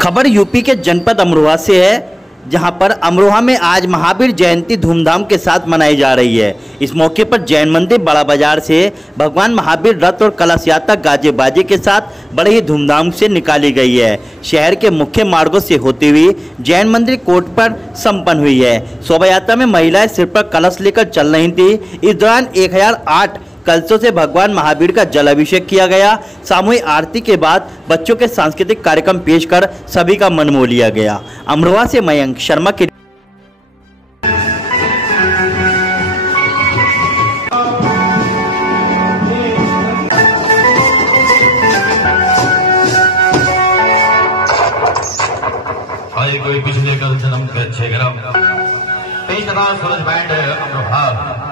खबर यूपी के जनपद अमरोहा से है, जहां पर अमरोहा में आज महावीर जयंती धूमधाम के साथ मनाई जा रही है। इस मौके पर जैन मंदिर बड़ा बाजार से भगवान महावीर रथ और कलश यात्रा गाजे बाजे के साथ बड़े ही धूमधाम से निकाली गई है। शहर के मुख्य मार्गों से होती हुई जैन मंदिर कोर्ट पर संपन्न हुई है। शोभा यात्रा में महिलाएं सिर पर कलश लेकर चल रही थी। इस दौरान 1008 कलशों से भगवान महावीर का जलाभिषेक किया गया। सामूहिक आरती के बाद बच्चों के सांस्कृतिक कार्यक्रम पेश कर सभी का मन मोह लिया गया। अमरोहा से मयंक शर्मा की कोई पिछले कल जन्म के 6 ग्राम पेश सूरज बैंड अमरोहा।